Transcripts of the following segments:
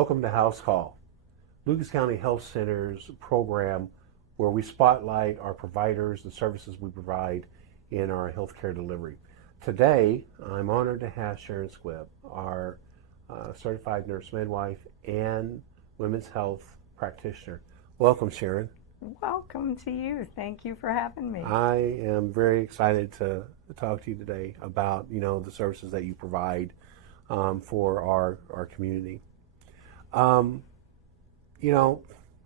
Welcome to House Call, Lucas County Health Center's program where we spotlight our providers, the services we provide in our healthcare delivery. Today, I'm honored to have Sharon Squibb, our certified nurse midwife and women's health practitioner. Welcome, Sharon. Welcome to you. Thank you for having me. I am very excited to talk to you today about, the services that you provide for our community.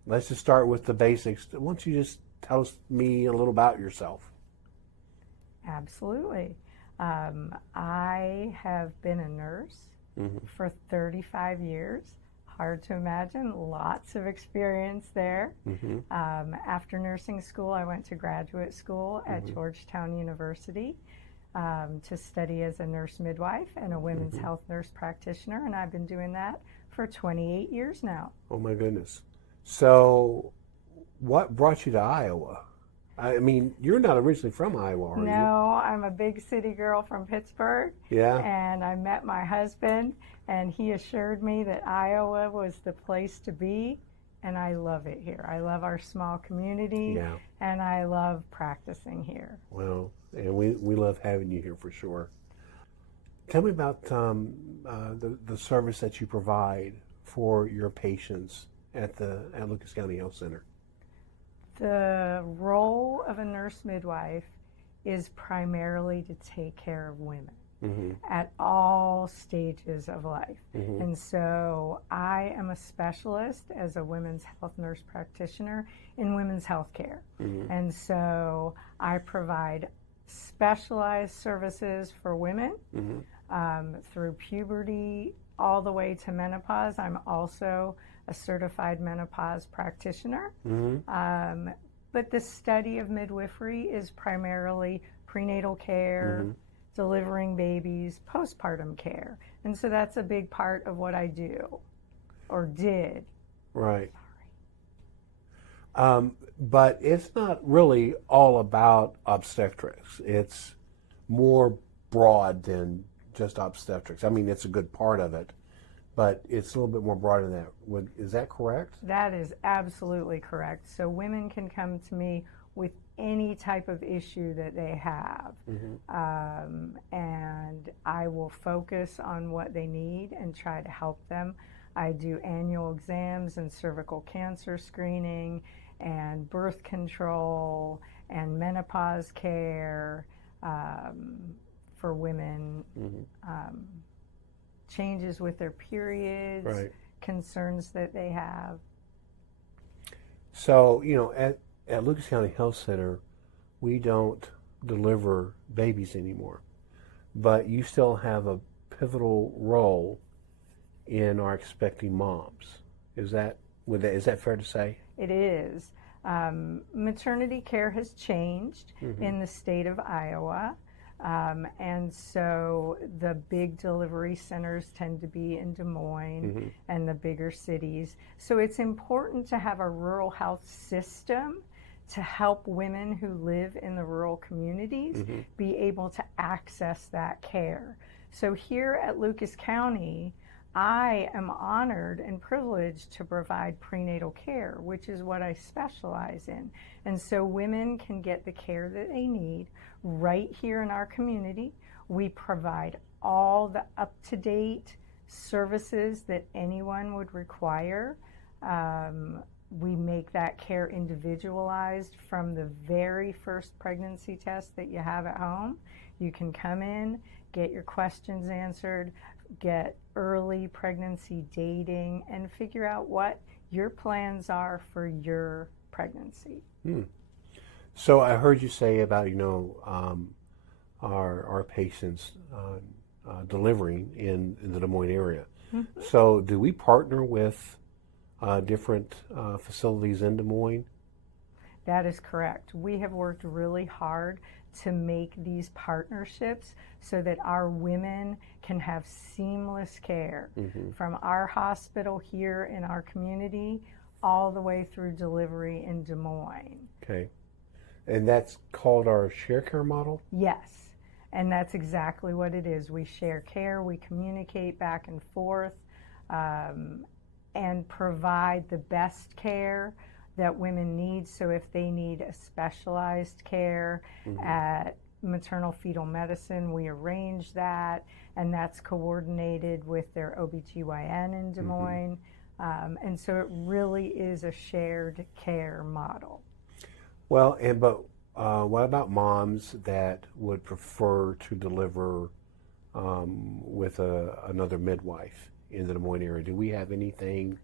Let's just start with the basics. Why don't you just tell me a little about yourself? Absolutely. I have been a nurse for 35 years. Hard to imagine, lots of experience there. After nursing school, I went to graduate school at Georgetown University to study as a nurse midwife and a women's health nurse practitioner, and I've been doing that for 28 years now. Oh my goodness. So what brought you to Iowa? I mean, you're not originally from Iowa, are you? No, I'm a big city girl from Pittsburgh. Yeah. And I met my husband, and he assured me that Iowa was the place to be, and I love it here. I love our small community, and I love practicing here. Well, and we love having you here for sure. Tell me about the service that you provide for your patients at Lucas County Health Center. The role of a nurse midwife is primarily to take care of women at all stages of life. And so I am a specialist as a women's health nurse practitioner in women's health care. And so I provide specialized services for women through puberty all the way to menopause. I'm also a certified menopause practitioner. But the study of midwifery is primarily prenatal care, delivering babies, postpartum care. And so that's a big part of what I do, or did. Right. But it's not really all about obstetrics. It's more broad than just obstetrics. I mean, it's a good part of it, but it's a little bit more broad than that. Is that correct? That is absolutely correct. So women can come to me with any type of issue that they have, and I will focus on what they need and try to help them. I do annual exams and cervical cancer screening and birth control and menopause care for women, changes with their periods, concerns that they have. So, at Lucas County Health Center, we don't deliver babies anymore, but you still have a pivotal role in our expecting moms. Is that fair to say? It is. Maternity care has changed in the state of Iowa. And so the big delivery centers tend to be in Des Moines and the bigger cities. So it's important to have a rural health system to help women who live in the rural communities be able to access that care. So here at Lucas County, I am honored and privileged to provide prenatal care, which is what I specialize in. And so women can get the care that they need right here in our community. We provide all the up-to-date services that anyone would require. We make that care individualized from the very first pregnancy test that you have at home. You can come in, get your questions answered, get early pregnancy dating, and figure out what your plans are for your pregnancy. So I heard you say about, our patients delivering in the Des Moines area. So do we partner with different facilities in Des Moines? That is correct. We have worked really hard to make these partnerships so that our women can have seamless care from our hospital here in our community all the way through delivery in Des Moines. Okay. And that's called our share care model? Yes. And that's exactly what it is. We share care, we communicate back and forth, and provide the best care that women need. So if they need a specialized care at maternal fetal medicine, we arrange that, and that's coordinated with their OBGYN in Des Moines. And so it really is a shared care model. Well, but what about moms that would prefer to deliver with another midwife in the Des Moines area? Do we have anything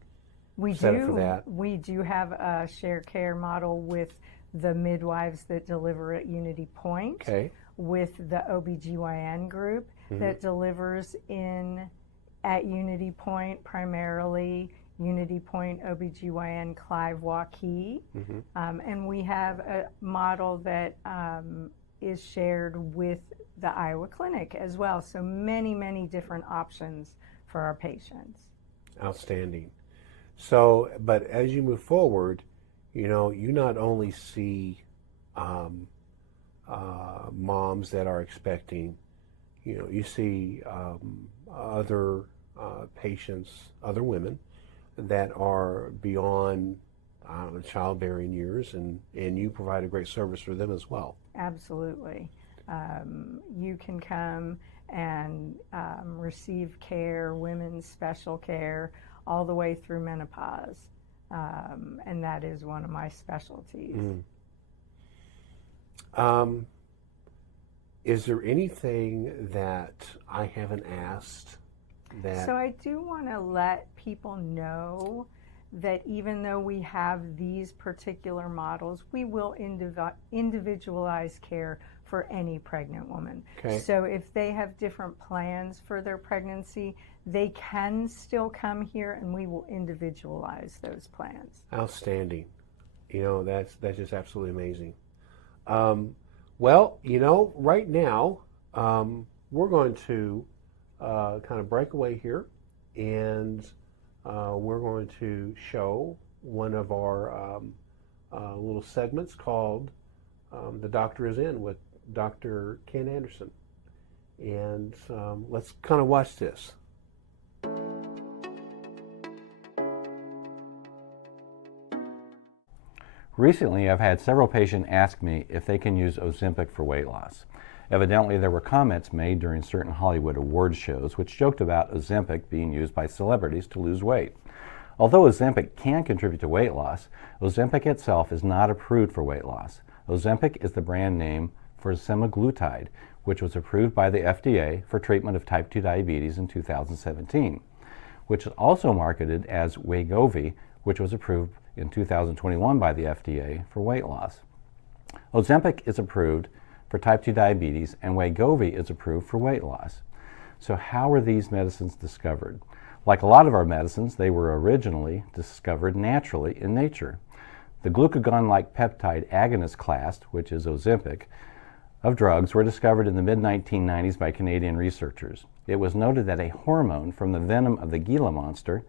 set up for that? We do have a shared care model with the midwives that deliver at Unity Point, with the OBGYN group that delivers at Unity Point, primarily Unity Point OBGYN Clive Waukee. And we have a model that is shared with the Iowa Clinic as well. So many, many different options for our patients. Outstanding. So, but as you move forward, you not only see moms that are expecting, you see other patients, other women that are beyond childbearing years, and you provide a great service for them as well. Absolutely. You can come and receive care, women's special care, all the way through menopause. And that is one of my specialties. Is there anything that I haven't asked that... So I do want to let people know that even though we have these particular models, we will individualize care for any pregnant woman. So if they have different plans for their pregnancy, they can still come here and we will individualize those plans. Outstanding. That's just absolutely amazing. Well, right now, we're going to kind of break away here, and we're going to show one of our little segments called The Doctor is In with Dr. Ken Anderson. And let's kind of watch this. Recently, I've had several patients ask me if they can use Ozempic for weight loss. Evidently, there were comments made during certain Hollywood award shows which joked about Ozempic being used by celebrities to lose weight. Although Ozempic can contribute to weight loss, Ozempic itself is not approved for weight loss. Ozempic is the brand name for semaglutide, which was approved by the FDA for treatment of type 2 diabetes in 2017, which is also marketed as Wegovy, which was approved in 2021 by the FDA for weight loss. Ozempic is approved for type 2 diabetes, and Wegovy is approved for weight loss. So how were these medicines discovered? Like a lot of our medicines, they were originally discovered naturally in nature. The glucagon-like peptide agonist class, which is Ozempic, of drugs were discovered in the mid-1990s by Canadian researchers. It was noted that a hormone from the venom of the Gila monster,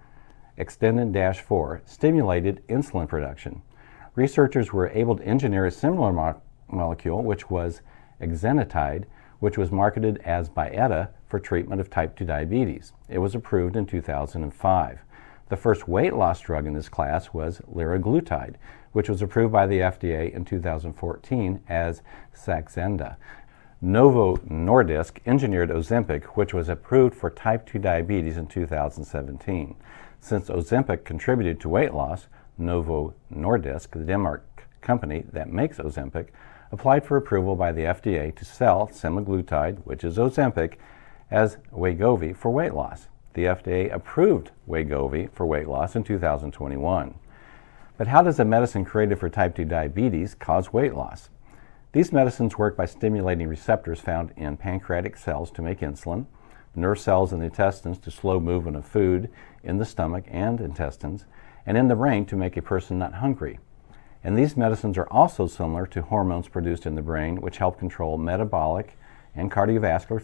Extendin-4, stimulated insulin production. Researchers were able to engineer a similar molecule, which was exenatide, which was marketed as Byetta for treatment of type 2 diabetes. It was approved in 2005. The first weight loss drug in this class was liraglutide, which was approved by the FDA in 2014 as Saxenda. Novo Nordisk engineered Ozempic, which was approved for type 2 diabetes in 2017. Since Ozempic contributed to weight loss, Novo Nordisk, the Denmark company that makes Ozempic, applied for approval by the FDA to sell semaglutide, which is Ozempic, as Wegovy for weight loss. The FDA approved Wegovy for weight loss in 2021. But how does a medicine created for type 2 diabetes cause weight loss? These medicines work by stimulating receptors found in pancreatic cells to make insulin, nerve cells in the intestines to slow movement of food in the stomach and intestines, and in the brain to make a person not hungry. And these medicines are also similar to hormones produced in the brain, which help control metabolic and cardiovascular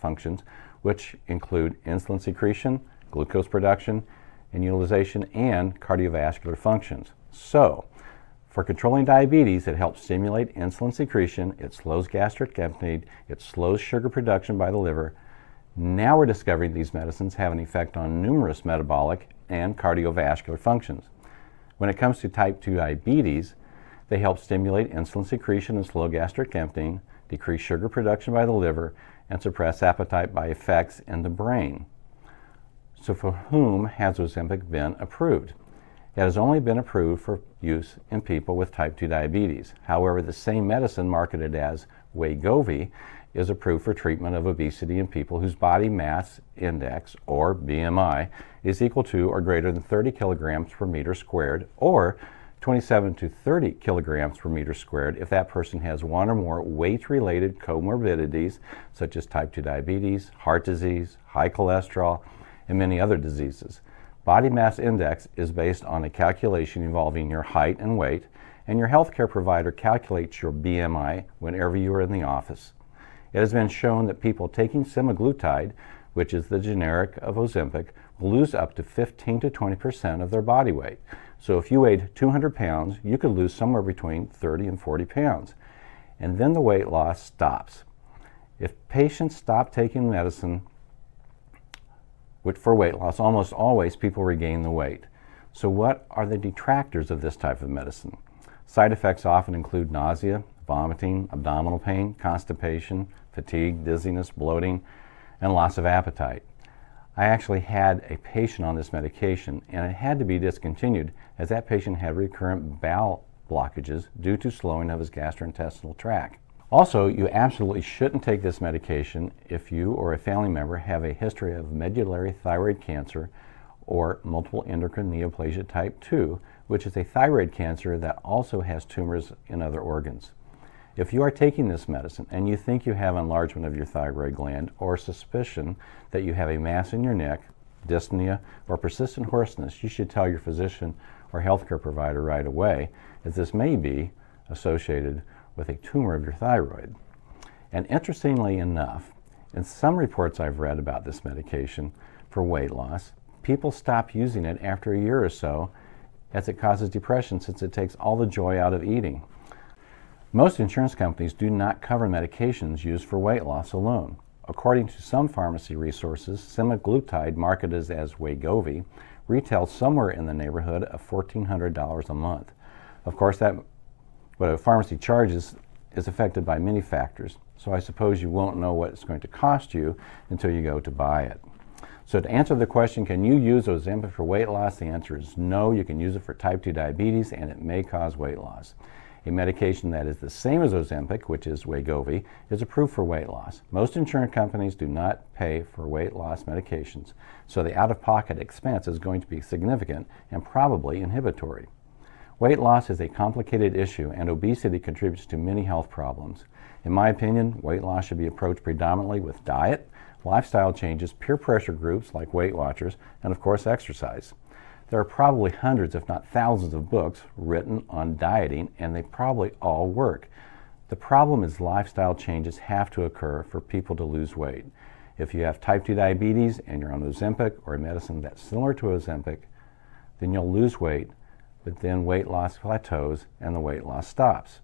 functions, which include insulin secretion, glucose production and utilization, and cardiovascular functions. So, for controlling diabetes, it helps stimulate insulin secretion, it slows gastric emptying, it slows sugar production by the liver. Now we're discovering these medicines have an effect on numerous metabolic and cardiovascular functions. When it comes to type 2 diabetes, they help stimulate insulin secretion and slow gastric emptying, decrease sugar production by the liver, and suppress appetite by effects in the brain. So for whom has Ozempic been approved? It has only been approved for use in people with type 2 diabetes. However, the same medicine marketed as Wegovy is approved for treatment of obesity in people whose body mass index, or BMI, is equal to or greater than 30 kilograms per meter squared, or 27 to 30 kilograms per meter squared if that person has one or more weight-related comorbidities such as type 2 diabetes, heart disease, high cholesterol, and many other diseases. Body mass index is based on a calculation involving your height and weight, and your healthcare provider calculates your BMI whenever you are in the office. It has been shown that people taking semaglutide, which is the generic of Ozempic, will lose up to 15 to 20% of their body weight. So if you weighed 200 pounds, you could lose somewhere between 30 and 40 pounds. And then the weight loss stops. If patients stop taking medicine for weight loss, almost always people regain the weight. So what are the detractors of this type of medicine? Side effects often include nausea, vomiting, abdominal pain, constipation, fatigue, dizziness, bloating, and loss of appetite. I actually had a patient on this medication, and it had to be discontinued as that patient had recurrent bowel blockages due to slowing of his gastrointestinal tract. Also, you absolutely shouldn't take this medication if you or a family member have a history of medullary thyroid cancer or multiple endocrine neoplasia type 2, which is a thyroid cancer that also has tumors in other organs. If you are taking this medicine and you think you have enlargement of your thyroid gland or suspicion that you have a mass in your neck, dyspnea, or persistent hoarseness, you should tell your physician or healthcare provider right away, as this may be associated with a tumor of your thyroid. And interestingly enough, in some reports I've read about this medication for weight loss, people stop using it after a year or so as it causes depression since it takes all the joy out of eating. Most insurance companies do not cover medications used for weight loss alone. According to some pharmacy resources, semaglutide, marketed as Wegovy, retails somewhere in the neighborhood of $1,400 a month. Of course, what a pharmacy charges is affected by many factors, so I suppose you won't know what it's going to cost you until you go to buy it. So to answer the question, can you use Ozempic for weight loss? The answer is no. You can use it for type 2 diabetes, and it may cause weight loss. A medication that is the same as Ozempic, which is Wegovy, is approved for weight loss. Most insurance companies do not pay for weight loss medications, so the out-of-pocket expense is going to be significant and probably inhibitory. Weight loss is a complicated issue, and obesity contributes to many health problems. In my opinion, weight loss should be approached predominantly with diet, lifestyle changes, peer pressure groups like Weight Watchers, and of course exercise. There are probably hundreds, if not thousands, of books written on dieting, and they probably all work. The problem is lifestyle changes have to occur for people to lose weight. If you have type 2 diabetes and you're on Ozempic or a medicine that's similar to Ozempic, then you'll lose weight, but then weight loss plateaus and the weight loss stops.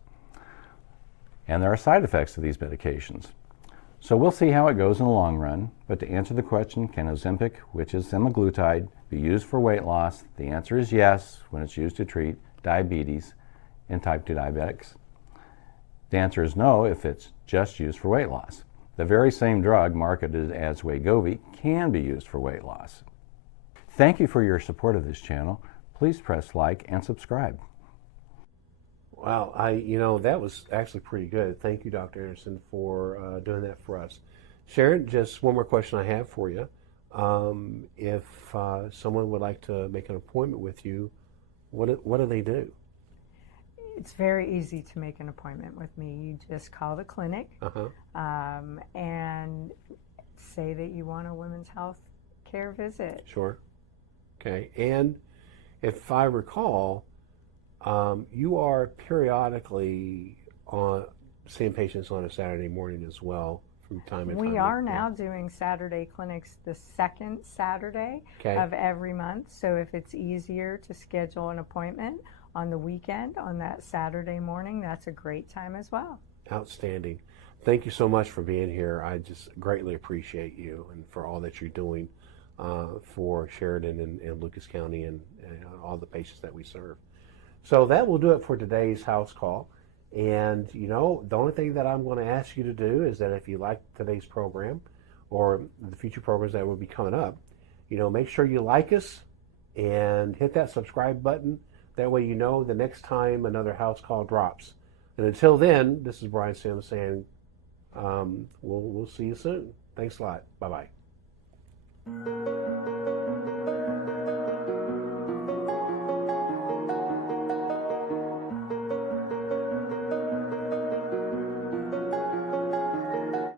And there are side effects to these medications. So we'll see how it goes in the long run, but to answer the question, can Ozempic, which is semaglutide, be used for weight loss? The answer is yes, when it's used to treat diabetes in type 2 diabetics. The answer is no if it's just used for weight loss. The very same drug marketed as Wegovy can be used for weight loss. Thank you for your support of this channel. Please press like and subscribe. Wow, that was actually pretty good. Thank you, Dr. Anderson, for doing that for us. Sharon, just one more question I have for you. If someone would like to make an appointment with you, what do they do? It's very easy to make an appointment with me. You just call the clinic and say that you want a women's health care visit. Sure. Okay. And if I recall, you are periodically seeing patients on a Saturday morning as well from time to time. We are now doing Saturday clinics the second Saturday of every month. So if it's easier to schedule an appointment on the weekend on that Saturday morning, that's a great time as well. Outstanding. Thank you so much for being here. I just greatly appreciate you and for all that you're doing for Sheridan and Lucas County and all the patients that we serve. So that will do it for today's house call. And, you know, the only thing that I'm going to ask you to do is that if you like today's program or the future programs that will be coming up, you know, make sure you like us and hit that subscribe button. That way you know the next time another house call drops. And until then, this is Brian Sims saying we'll see you soon. Thanks a lot. Bye-bye.